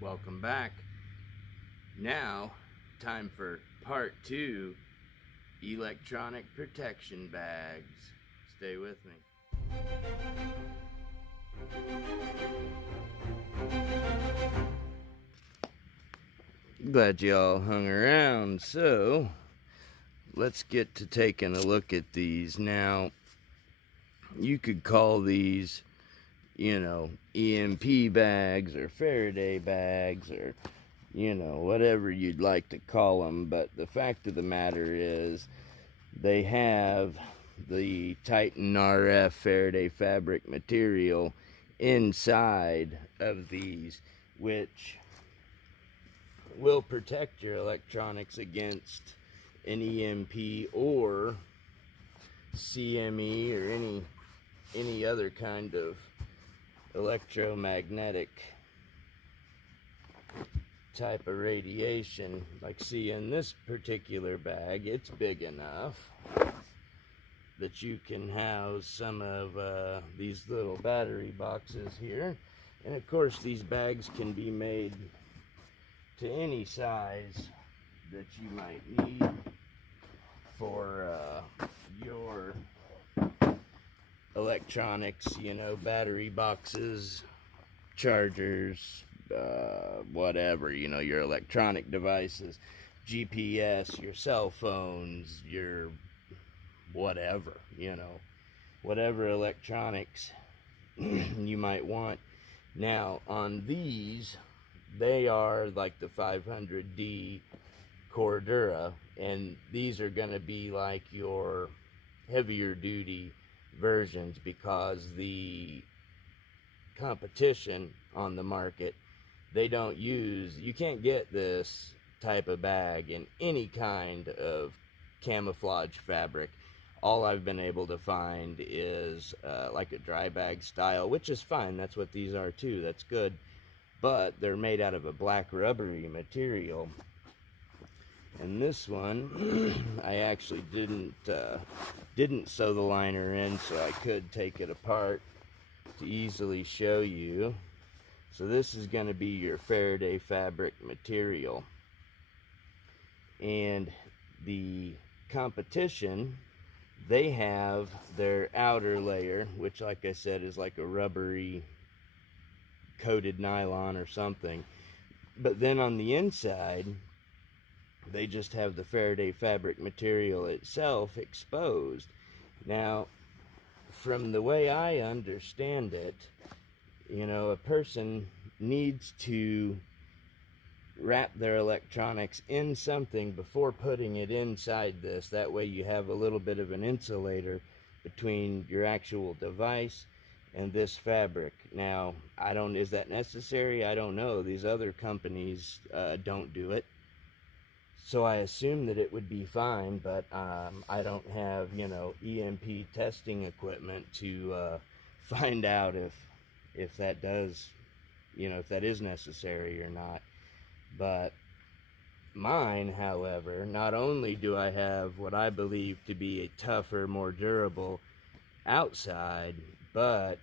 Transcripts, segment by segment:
Welcome back. Now, time for part 2, electronic protection bags. Stay with me. Glad you all hung around. So, let's get to taking a look at these. Now, you could call these, EMP bags or Faraday bags or, whatever you'd like to call them. But the fact of the matter is, they have the Titan RF Faraday fabric material inside of these, which will protect your electronics against an EMP or CME or any other kind of electromagnetic type of radiation. Like, see, in this particular bag, it's big enough that you can house some of these little battery boxes here. And of course, these bags can be made to any size that you might need for your electronics, battery boxes, chargers, whatever, your electronic devices, GPS, your cell phones, your whatever, whatever electronics you might want. Now, on these, they are like the 500D Cordura, and these are going to be like your heavier duty versions, because the competition on the market, you can't get this type of bag in any kind of camouflage fabric. All I've been able to find is like a dry bag style, which is fine. That's what these are too. That's good. But they're made out of a black rubbery material. And this one, I actually didn't sew the liner in, so I could take it apart to easily show you. So this is going to be your Faraday fabric material. And the competition, they have their outer layer, which, like I said, is like a rubbery coated nylon or something. But then on the inside, they just have the Faraday fabric material itself exposed. Now, from the way I understand it, a person needs to wrap their electronics in something before putting it inside this. That way you have a little bit of an insulator between your actual device and this fabric. Now, is that necessary? I don't know. These other companies don't do it. So I assume that it would be fine, but I don't have, EMP testing equipment to find out if that does, if that is necessary or not. But mine, however, not only do I have what I believe to be a tougher, more durable outside, but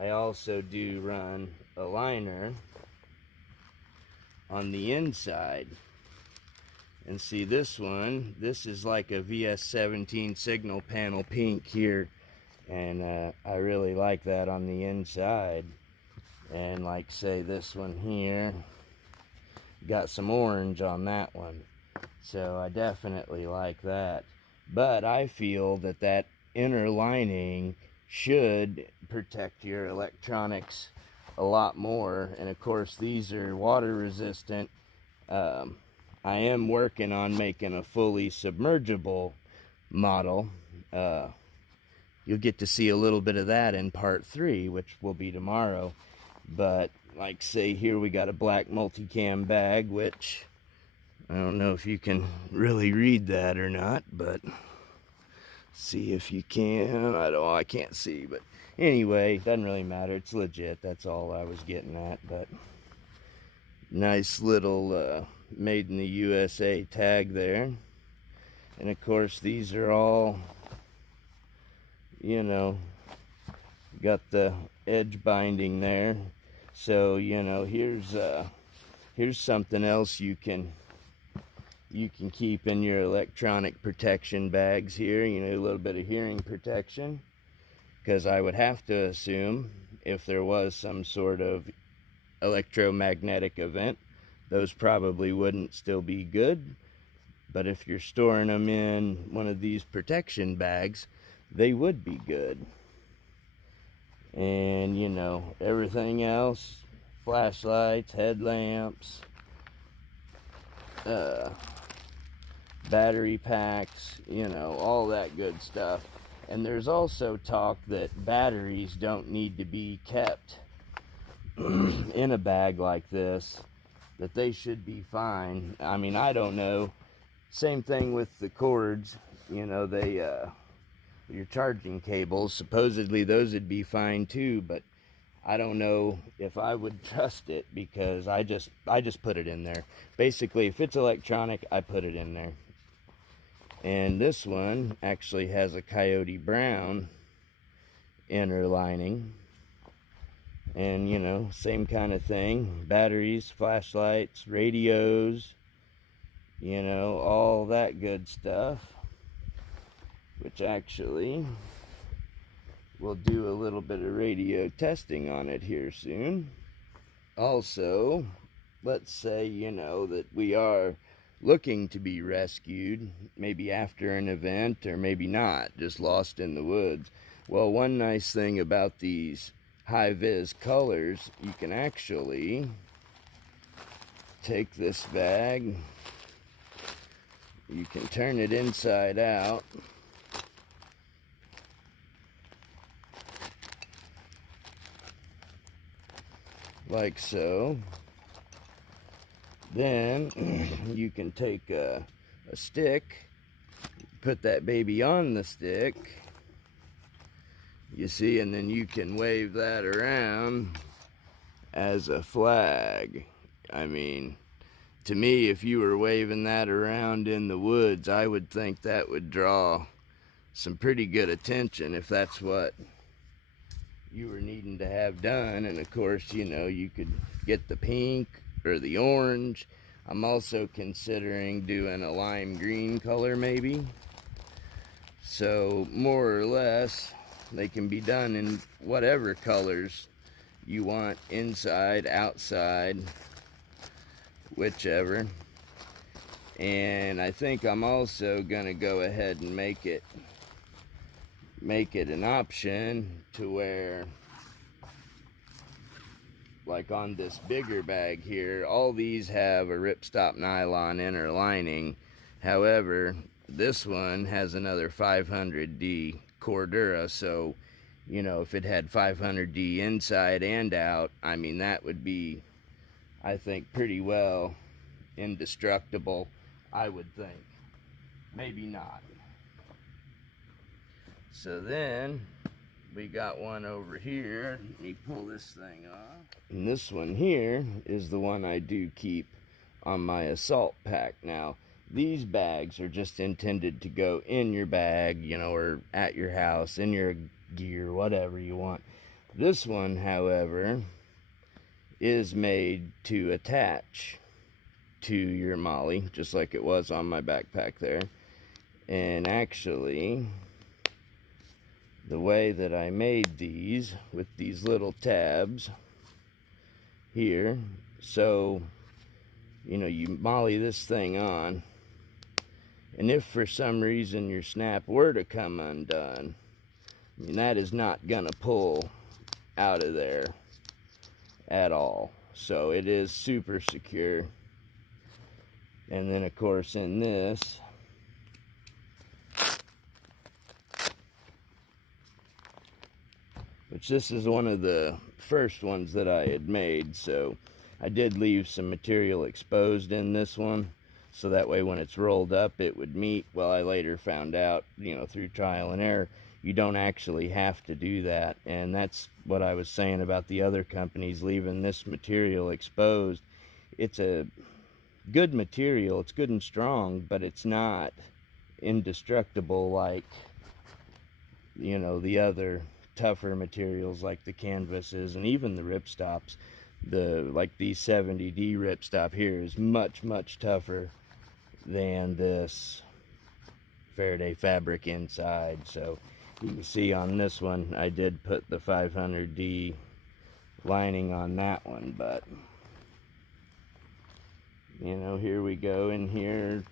I also do run a liner on the inside. And see, this is like a VS17 signal panel pink here, and I really like that on the inside. And like, say, this one here got some orange on that one, so I definitely like that. But I feel that inner lining should protect your electronics a lot more. And of course, these are water resistant. I am working on making a fully submergible model. You'll get to see a little bit of that in part 3, which will be tomorrow. But like, say here, we got a black multicam bag, which I don't know if you can really read that or not, but see if you can. I can't see, but anyway, doesn't really matter. It's legit. That's all I was getting at. But nice little made in the USA tag there. And of course, these are all, got the edge binding there. So, here's Here's something else you can keep in your electronic protection bags here, you know, a little bit of hearing protection, because I would have to assume if there was some sort of electromagnetic event, those probably wouldn't still be good. But if you're storing them in one of these protection bags, they would be good. And, you know, everything else, flashlights, headlamps, battery packs, you know, all that good stuff. And there's also talk that batteries don't need to be kept in a bag like this, that they should be fine. I mean, I don't know. Same thing with the cords, you know, your charging cables, supposedly those would be fine too, but I don't know if I would trust it, because I just put it in there. Basically, if it's electronic, I put it in there. And this one actually has a coyote brown inner lining. And, you know, same kind of thing. Batteries, flashlights, radios, you know, all that good stuff. Which actually, we'll do a little bit of radio testing on it here soon. Also, let's say, you know, that we are looking to be rescued, maybe after an event, or maybe not, just lost in the woods. Well, one nice thing about these high-vis colors, you can actually take this bag, you can turn it inside out, like so. Then you can take a stick, put that baby on the stick, you see, and then you can wave that around as a flag. I mean, to me, if you were waving that around in the woods, I would think that would draw some pretty good attention if that's what you were needing to have done. And of course, you know, you could get the pink or the orange. I'm also considering doing a lime green color maybe. So more or less, they can be done in whatever colors you want, inside, outside, whichever. And I think I'm also gonna go ahead and make it an option to where, like on this bigger bag here, all these have a ripstop nylon inner lining. However, this one has another 500D Cordura, so, you know, if it had 500D inside and out, I mean, that would be, I think, pretty well indestructible, I would think. Maybe not. So then we got one over here. Let me pull this thing off. And this one here is the one I do keep on my assault pack. Now, these bags are just intended to go in your bag, you know, or at your house, in your gear, whatever you want. This one, however, is made to attach to your MOLLE, just like it was on my backpack there. And actually, the way that I made these, with these little tabs here, so, you know, you MOLLE this thing on, and if for some reason your snap were to come undone, I mean, that is not gonna pull out of there at all. So it is super secure. And then of course in this, which this is one of the first ones that I had made, so I did leave some material exposed in this one, so that way when it's rolled up it would meet. Well, I later found out, you know, through trial and error, you don't actually have to do that. And that's what I was saying about the other companies leaving this material exposed. It's a good material, it's good and strong, but it's not indestructible like, you know, the other tougher materials like the canvases and even the ripstops. like these 70D ripstop here is much tougher than this Faraday fabric inside. So you can see on this one I did put the 500D lining on that one, but you know, here we go in here,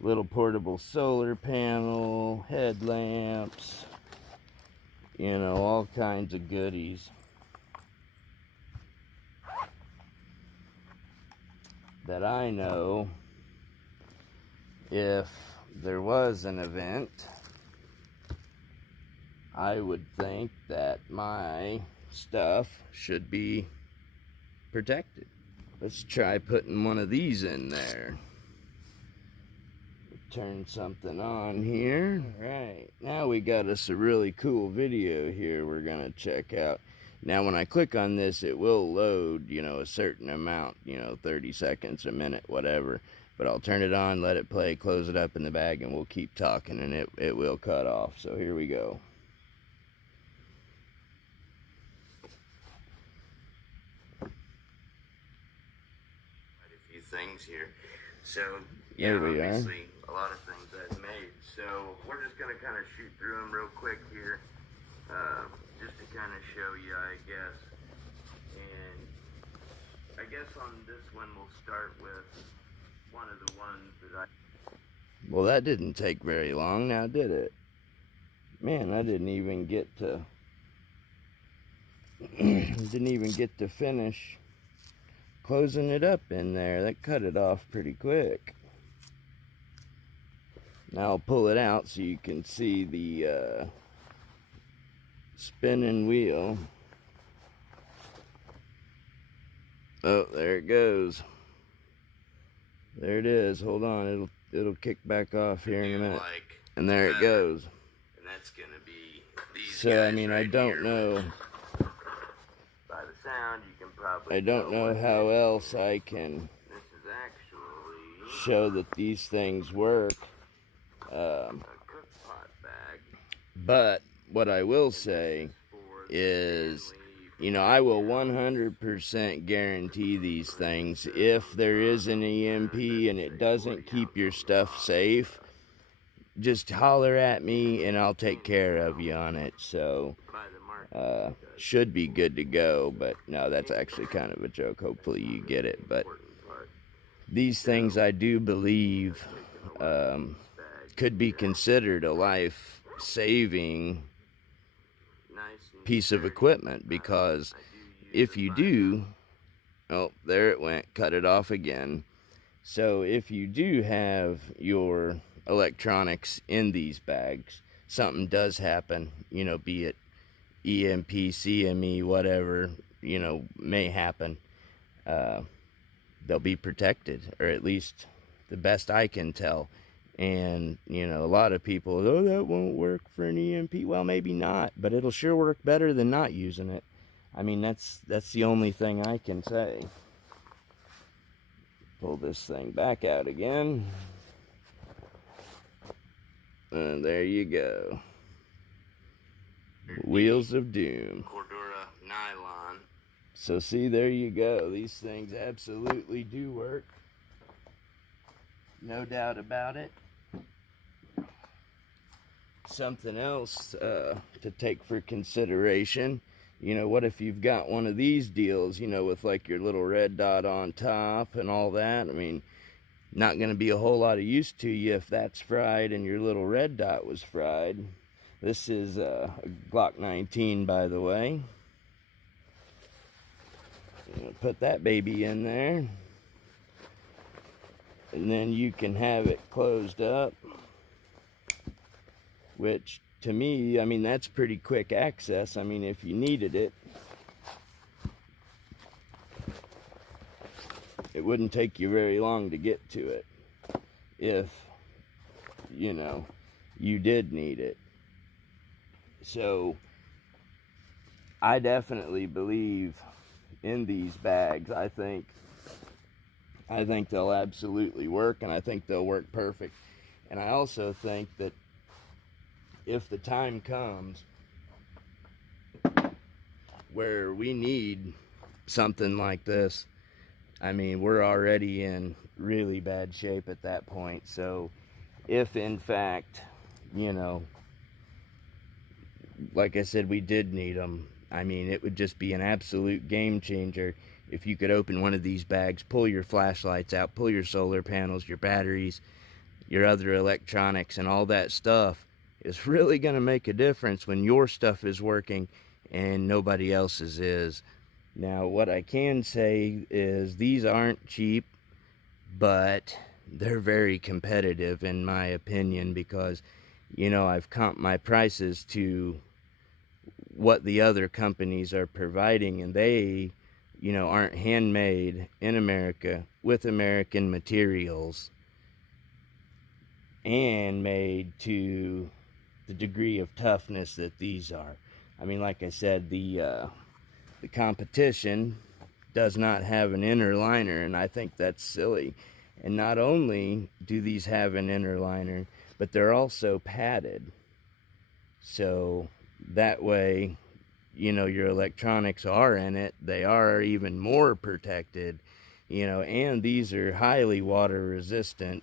little portable solar panel, headlamps, you know, all kinds of goodies that I know if there was an event, I would think that my stuff should be protected. Let's try putting one of these in there. Turn something on here. All right, now we got us a really cool video here we're gonna check out. Now when I click on this, it will load, you know, a certain amount, you know, 30 seconds, a minute, whatever. But I'll turn it on, let it play, close it up in the bag, and we'll keep talking, and it will cut off. So here we go. Quite a few things here. So yeah, obviously a lot of things I've made. So we're just gonna kind of shoot through them real quick here, just to kind of show you, I guess. And I guess on this one we'll start with one of the ones that I... Well, that didn't take very long now, did it? Man, I didn't even get to finish closing it up in there. That cut it off pretty quick. Now I'll pull it out so you can see the spinning wheel. Oh, there it goes. There it is. Hold on, it'll kick back off here in a minute. And there it goes. And that's gonna be these. So I mean, I don't know. By the sound, you can probably. I don't know how else I can show that these things work. But what I will say is, you know, I will 100% guarantee these things. If there is an EMP and it doesn't keep your stuff safe, just holler at me and I'll take care of you on it. So, should be good to go. But no, that's actually kind of a joke. Hopefully you get it. But these things I do believe could be considered a life-saving piece of equipment, because if you do, oh, there it went, cut it off again. So if you do have your electronics in these bags, something does happen, you know, be it EMP, CME, whatever, you know, may happen, they'll be protected, or at least the best I can tell. And, you know, a lot of people, oh, that won't work for an EMP. Well, maybe not, but it'll sure work better than not using it. I mean, that's the only thing I can say. Pull this thing back out again. And there you go. Wheels of Doom. Cordura nylon. So see, there you go. These things absolutely do work. No doubt about it. Something else to take for consideration, you know, what if you've got one of these deals, you know, with like your little red dot on top and all that? I mean, not going to be a whole lot of use to you if that's fried and your little red dot was fried. This is a Glock 19, by the way. Put that baby in there. And then you can have it closed up, which to me, I mean, that's pretty quick access. I mean, if you needed it, it wouldn't take you very long to get to it if, you know, you did need it. So I definitely believe in these bags. I think they'll absolutely work, and I think they'll work perfect. And I also think that if the time comes where we need something like this, I mean, we're already in really bad shape at that point. So if in fact, you know, like I said, we did need them, I mean, it would just be an absolute game changer if you could open one of these bags, pull your flashlights out, pull your solar panels, your batteries, your other electronics, and all that stuff is really going to make a difference when your stuff is working and nobody else's is. Now, what I can say is these aren't cheap, but they're very competitive in my opinion, because, you know, I've comped my prices to what the other companies are providing, and they, you know, aren't handmade in America with American materials and made to the degree of toughness that these are. I mean, like I said, the competition does not have an inner liner, and I think that's silly. And not only do these have an inner liner, but they're also padded. So that way, you know, your electronics are in it. They are even more protected, you know, and these are highly water resistant.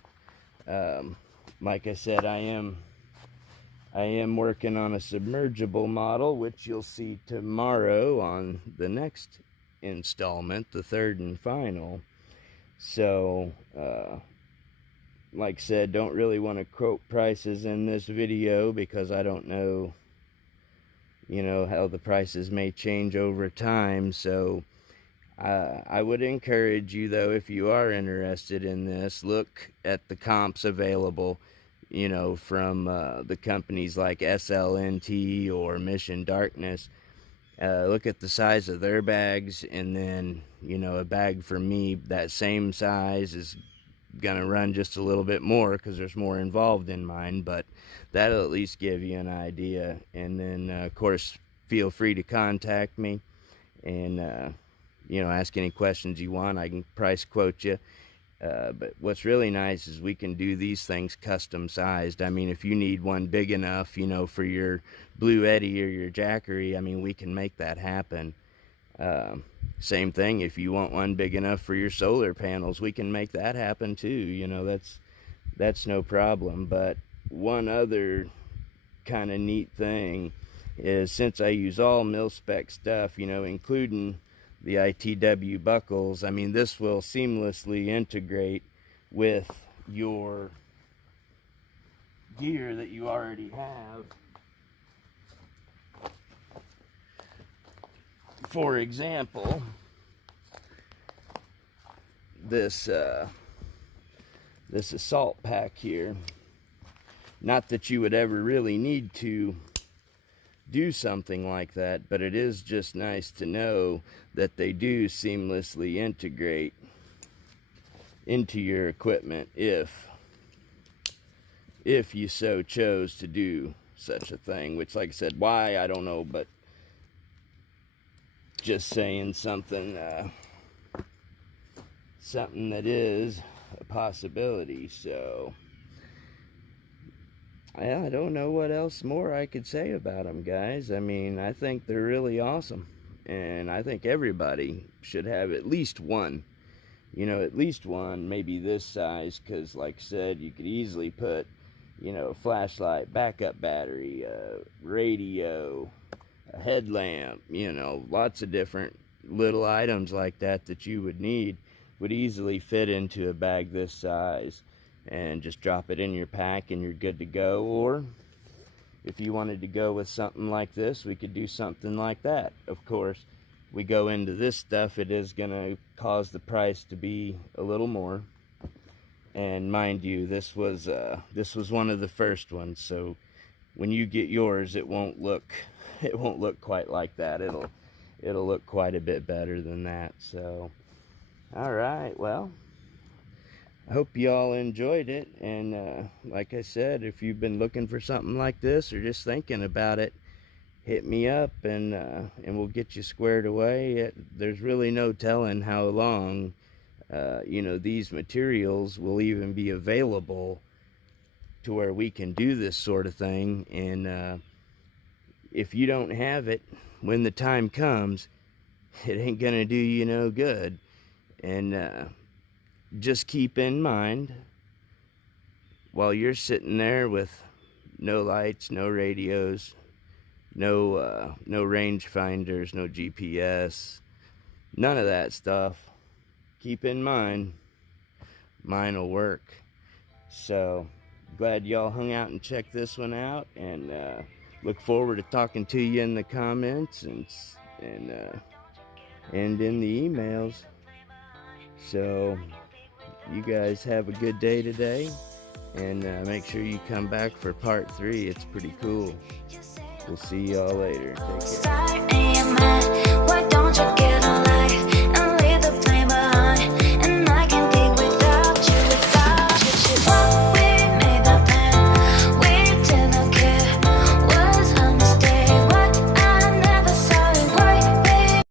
Like I said, I am working on a submergible model, which you'll see tomorrow on the next installment, the third and final. So, like I said, don't really want to quote prices in this video because I don't know, you know, how the prices may change over time. So I would encourage you, though, if you are interested in this, look at the comps available, you know, from the companies like SLNT or Mission Darkness. Look at the size of their bags, and then, you know, a bag for me that same size is gonna run just a little bit more because there's more involved in mine, but that'll at least give you an idea. And then of course, feel free to contact me and you know, ask any questions you want. I can price quote you. But what's really nice is we can do these things custom sized. I mean, if you need one big enough, you know, for your Blue Eddy or your Jackery, I mean, we can make that happen. Same thing, if you want one big enough for your solar panels, we can make that happen too. You know, that's no problem. But one other kind of neat thing is, since I use all mil-spec stuff, you know, including the ITW buckles, I mean, this will seamlessly integrate with your gear that you already have. For example, this assault pack here. Not that you would ever really need to do something like that, but it is just nice to know that they do seamlessly integrate into your equipment if you so chose to do such a thing. Which, like I said, why, I don't know, but just saying something that is a possibility. So I don't know what else more I could say about them, guys. I mean, I think they're really awesome, and I think everybody should have at least one. You know, at least one, maybe this size, because like I said, you could easily put, you know, a flashlight, backup battery, radio, a headlamp, you know, lots of different little items like that that you would need would easily fit into a bag this size, and just drop it in your pack and you're good to go. Or if you wanted to go with something like this, we could do something like that. Of course, we go into this stuff, it is going to cause the price to be a little more. And mind you, this was one of the first ones, so when you get yours, it won't look quite like that. It'll look quite a bit better than that. So all right, well, I hope you all enjoyed it, and like I said, if you've been looking for something like this or just thinking about it, hit me up and we'll get you squared away. There's really no telling how long you know, these materials will even be available to where we can do this sort of thing. And if you don't have it when the time comes, it ain't gonna do you no good. And just keep in mind, while you're sitting there with no lights, no radios, no range finders, no GPS, none of that stuff, keep in mind, mine will work. So glad y'all hung out and checked this one out, and look forward to talking to you in the comments and in the emails. So you guys have a good day today, and make sure you come back for part 3. It's pretty cool. We'll see y'all later. Take care.